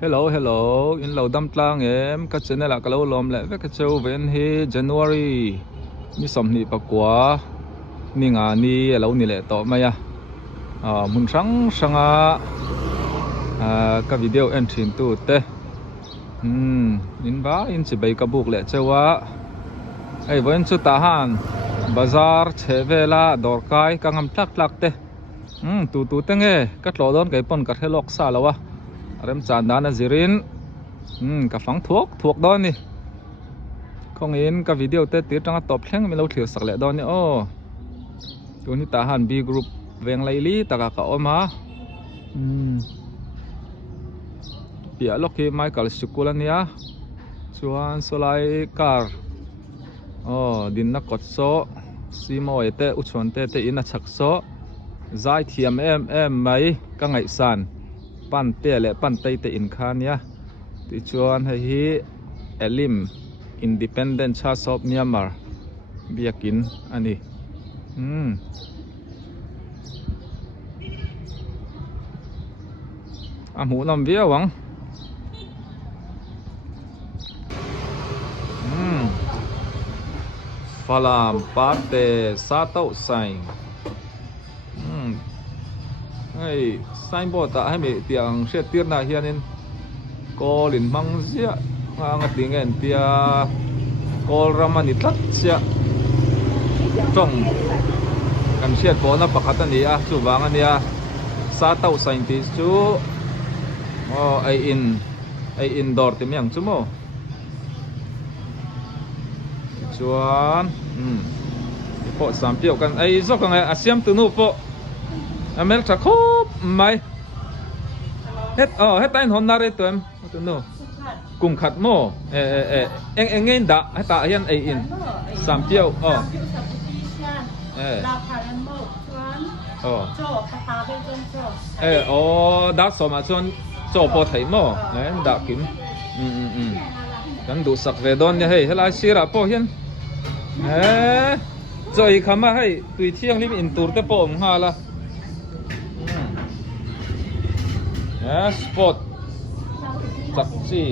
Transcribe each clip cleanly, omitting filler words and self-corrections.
Hello, in lo dam tlang em ka channel a kalo lom le ve ka cheu ven hi January ni som ni pakwa ni nga ni alo ni le to maya mun sang sanga ka video en thin tu te in ba in chi bai ka buk le chewa ai wen chu ta han bazar chevela dorkai ka ngam tlak te tu te nge ka tlo don kai pon ka thelok sa lawa rem chan dana zirin ka phang thuốc đó ni không in ka video te tir tanga top thleng mi lo thlir sak le do ni tu ni ta han b group veng laili taka ka oma pia lokhi michael school ania chuan solai car din na kot so simo ete uchon te in a chak so zai thiam em mai ka ngai san pan te le pan tei te in khan ya ti chuan hi elim independent church of Myanmar biakin ani amu nam via wang falam pate satau saing hey sign board ta hai me tiang se tir na hianin kolin mang zia nga tingen tia kol ramani tlat sia tong kan siat po na pakhat ani chu wang ania sa tau scientist chu ai indoor tim yang chu mo chuan po sam piao kan ai zo kan asiam tu nu po amel cha khop mai hết tay hon na re tuem tu no cùng khát mo eng ngein da ta hian ai in sam piao da so ma chon cho po thei mo da kim kan du sak ve don ni hei hela sira po hian choi khama hei tui thiang lim in tur te po ha la sport chak chi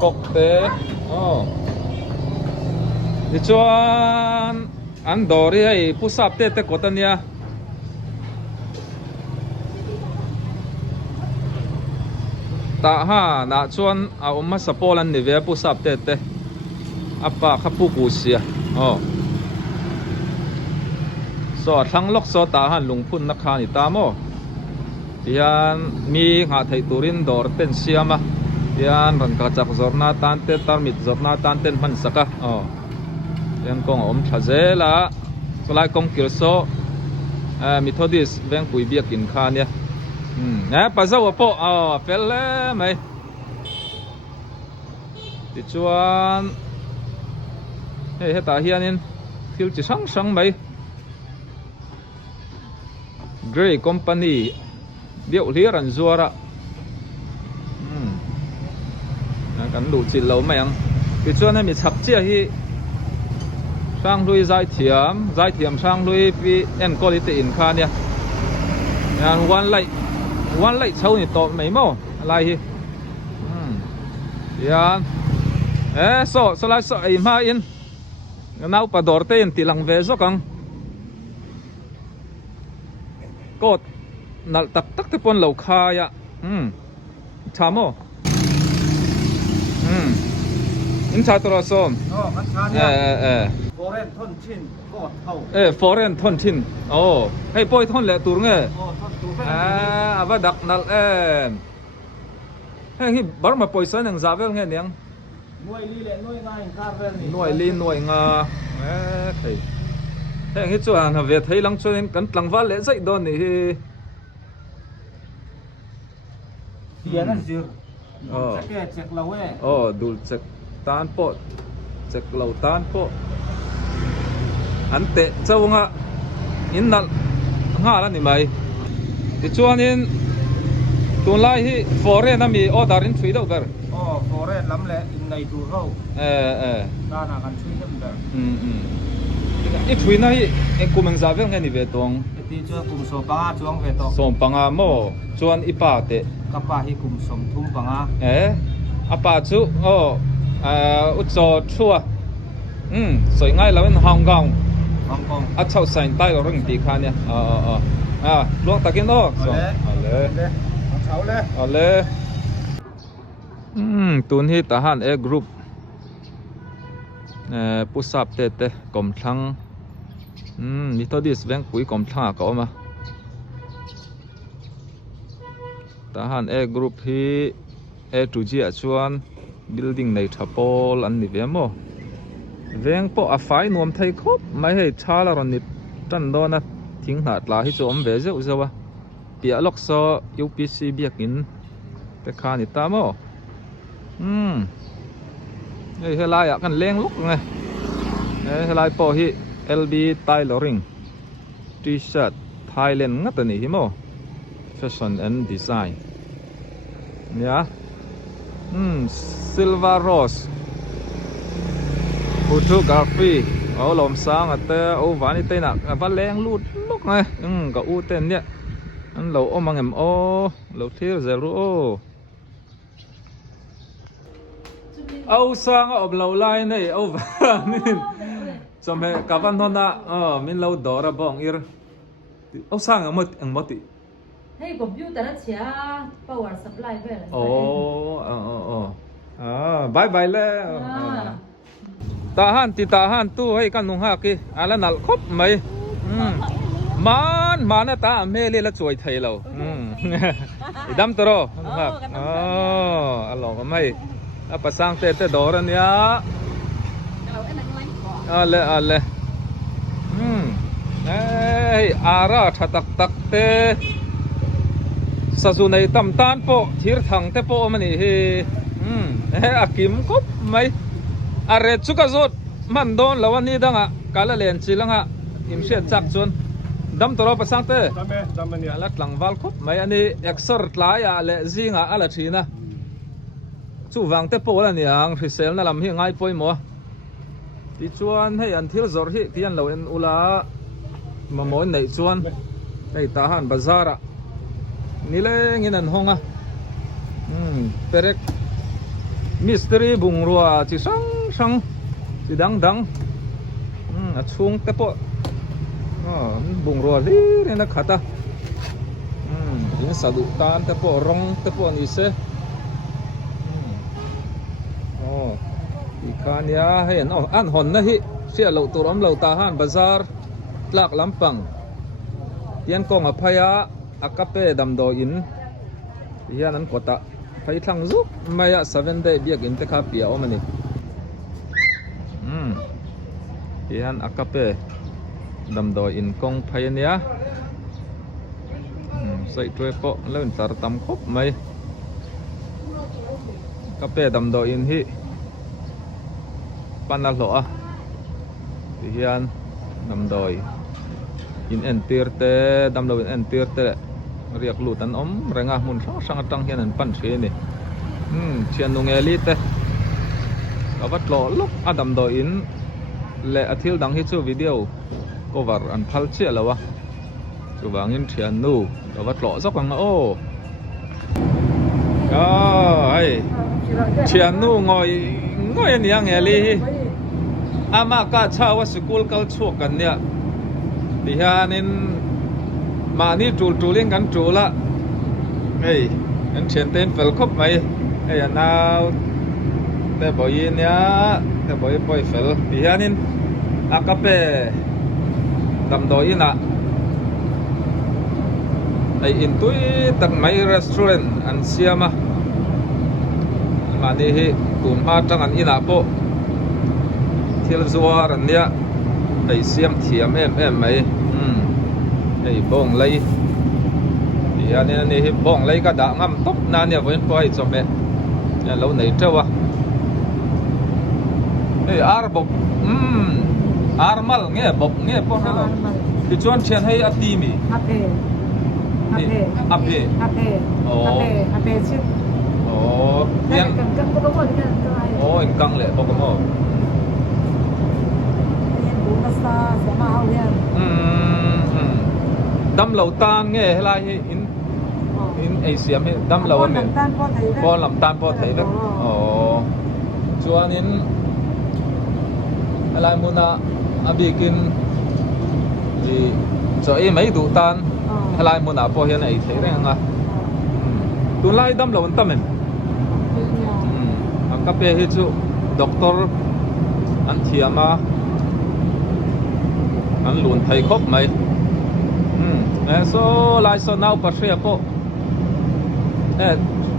kok te ti chuan an dori hei pusap te kotania ta ha na chuan a umma sapolan ni ve pusap te apa khapu ku sia so thang lok so ta han lungphun na kha ni ta mo tian mi nga thei turin dor ten siama tian ran ka chak zorna tan te tarmit zorna tan ten man saka tian kong om thazela solai kong kilso methodist veng pui biak in kha nia pa zo po fel le mai ti chuan heta hianin thil chi sang mai Grey Company điệu liar an zuara kan du chi lo mai ang ti chuan mi chak chia hi sang lui zai thiam sang lui pi en quality in kha nia yan one light chau ni to mai mo lai hi yan so lai so ai ma in nau pa dor te in tilang ve zo kang kot nal tak te pon lo kha ya chamo in cha to som kan cha nia foreign thon chin ko thau foreign thon chin hei poi thon le tur nge thon tu fe ava dak nal hi bar ma poisa nang zavel nge niang nuôi li le nuôi nga in kar vel ni nuôi li nuôi nga thei hi chuan ve thei lang chuan kan tlangwa le zai don ni hi hian an zir check lo we dul check tan po check lo tan po an te chawanga in nal nga la ni mai ti chuan in tun lai hi foreign ami order in thui do ver foreign lam le in nei tu ho ta na kan chui hem ber ít thủy này em cùng mình giáo viên nghe ni về tông ti chu kum so panga chuang ve to som panga mo chuan ipa te kapa hi kum som thum panga apa chu utso chua soi ngai lawen Hong Kong Hong Kong chau sain tai lo ring ti khan ya luang takin o so ale chau le ale tun hi tahan e group pusap te kom thlang ni to dis veng pui kom thlang ka ma tahan e group hi e tu ji a chuan building nei thapol an ni ve mo veng po a fai nuam thai khop mai hei thala ron ni tan do na thing hna tla hi chu om ve zeu zewa pia lok so UPC biakin te kha ni ta mo ei helai a kan leng luk nge helai po hi LB tailoring t-shirt Thailand ngat ani hi mo fashion and design ya Silver Rose photography lom sang ate vani te na va leng lut luk nge ka u ten ya an lo omang em lo thil zeru sang ob lo lai nei min som he ka van hona min lo dora bong ir sang ang moti hey computer na siya power supply vel bye bye le tahan tu hei kan nung ha ki ala nal khop mai man ta me le la choi thai lo idam toro ha alo ka mai apa sang te dor an ya ale ei ara thatak tak te sasu nei tam tan po thir thang te po mani hi akim kop mai are chuka zot man don lawani danga kala len chilanga imse chak chun dam toro pasang te dam ni ala tlangwal khop mai ani exer tlaya le zinga ala thina chu wang te po la niang risel na lam hi ngai poimo ti chuan hei an thil zor hi tian lo en ula mamoi nei chuan hei tahan bazara nileng in an honga perek mystery bungrua chi sang chi dang a chung te po bungrua ri na khata in sadu tan te po rong te po ni se ikania hay an hon na hi sia lo turam lo tahan bazar tlak lampang tian kong aphaya akape damdo in hian an kota phai thlang zu maya 7 day biak in te kha pia omani hian akape damdo in kong phai ania sai tue po leun tar tam khop mai kape damdo in hi panalo hian damdoi in entirte damlo in entirte riak lutan renga mun sang atang hian an pan thri ni chian nung elite awat lo lok adam do in le athil dang hi chu video cover an phal che lawa chu wangin thian nu awat lo zok ang ai thian nu ngoi aniang eli ama ka chawa school kal chuk kan nia dihanin mani tulin kan tula ei an chen ten fel khop mai ei anau te boy nia te boy fel dihanin akape dam doina ei intui tak mai restaurant an siama mani hi tum ha tang an ina po thil zuar an nia ei siam thiam em mai ei bong lei ya ne hi bong lei ka da ngam top na ne voin poi chome ya lo nei tawa ei ar bok armal nge bok nge po halo ti chuan chen hei ati mi ape chit yan kan ko mo ni kan in kang le bok mo sa sama hau hian đâm lầu tan nghe lại in Asia hay đâm lầu mình tan po thei ve con làm tan po thấy đấy cho nên lại muốn bikin thì cho em mấy đủ tan lại muốn po hiện này thấy đấy nga tuần lại đâm lầu tâm mình các bé hết chú doctor anh thiam anh luôn thấy khóc mấy so lại so nào bắt xe po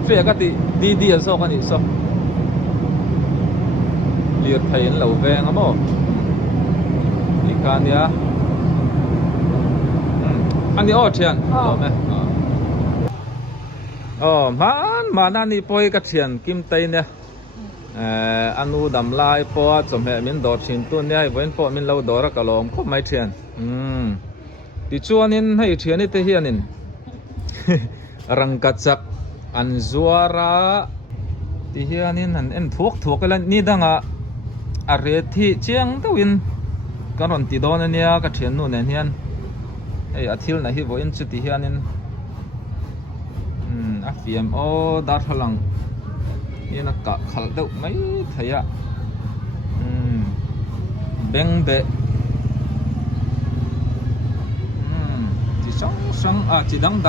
xe cái đi so cái gì so liệt thấy lẩu về ngắm không đi can nhá anh đi ở trên lẩu mẹ mà anh đi poi cái trên kim tây nè anh u đầm lai po chồng mẹ mình đọt trên tuần nè vẫn po mình lâu đọt cả lồng có mấy trên thì cho nên hay trên này thế hiện nên răng cắt chắc anh zuara thì hiện nên anh thuốc cái là ni đang rệt thì chiang tao in cái còn tí đó nè cái trênนู่นnè hiện ấy thiếu này vô in chút thì hiện nên phim dar halang ini nak khal deu mấy thầy ạ beng be chỉ sống chỉ đắng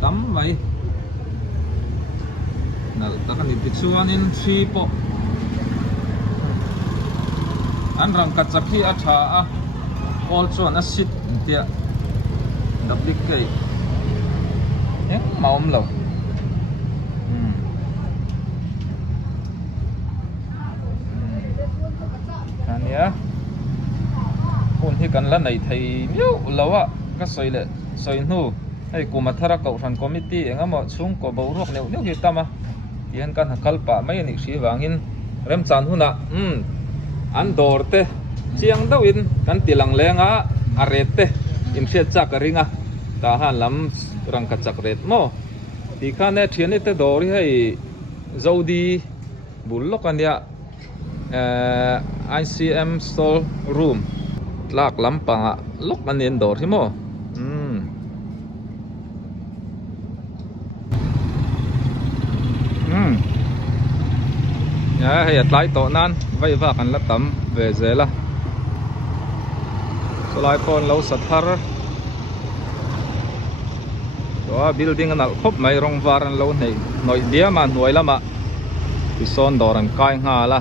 tắm vậy nè ta kan di chuanin si po an rang kat chakhi a tha a all chuan a sit tia duplicate maum lo ania hun hi kan la nei thei miu lawa ka soile soinu hei kumathara kauran committee engamo chung ko borok neu hi tama hian kan kalpa mai ni si wangin rem chan huna an dorte chiang dawin kan tilang lenga arete in se chak ringa ta han lam rang ka chak ret mo ti khane thiani te dori hei zodi bullok ania ICM store room tlak lampanga lok anin dor hi mo hei atlai to nan vai va kan la tam ve zela so lai pon lo sathar to building an khop mai rong var an lo nei noi dia ma nuai lama ti son dor an kai nga la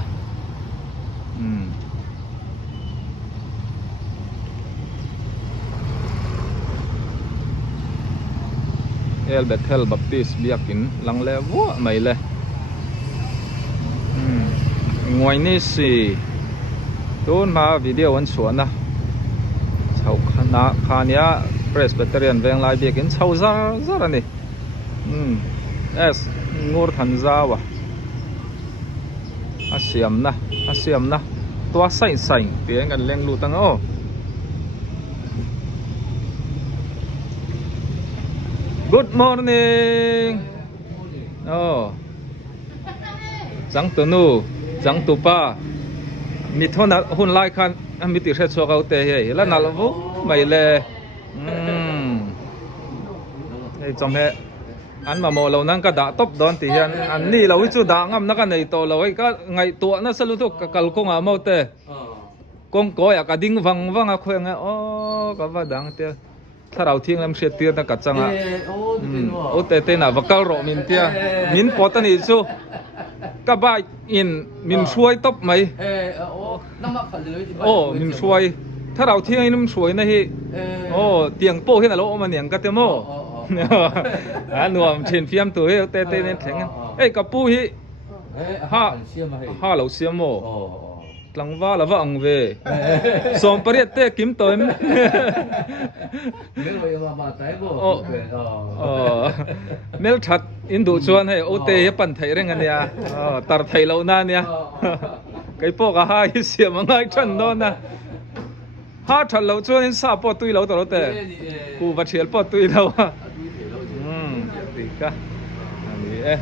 El Bethel Baptist biakin lang le wo mai le ngoài ni si tun ma video an chuan na chau khania Presbyterian veng lai biakin chau zar ani es ngur than zawa asiam na tua sai piang kan leng lu tang o good morning jang tunu jang tupa mi thona hun lai khan mi ti re chwa te he la na lo mai le ei chome an ma mo lo nang ka da top don ti hian an ni lo chu da ngam na ka nei to lo ka ngai to na salu to ka kal ko nga mo te kong ko ya ka ding wang a khweng ka va dang te tharau thiang lam se tir na ka changa o te na vakal ro min tia min potani chu ka ba in min suai top mai min suai tharau thiang in suai na hi tiang po hi na lo ma niang ka te mo nuam chen phiam tu he te nen theng ei ka pu hi ha lo siam mo tlangwa la wa ang ve som pariat te kim toim mel that in du chuan he o te pan thai reng ania tar thai lo na nia kai po ka ha hi siam ngai than no na ha than lo chuan in sa po tui lo to te ku va thiel po tui lo ka ani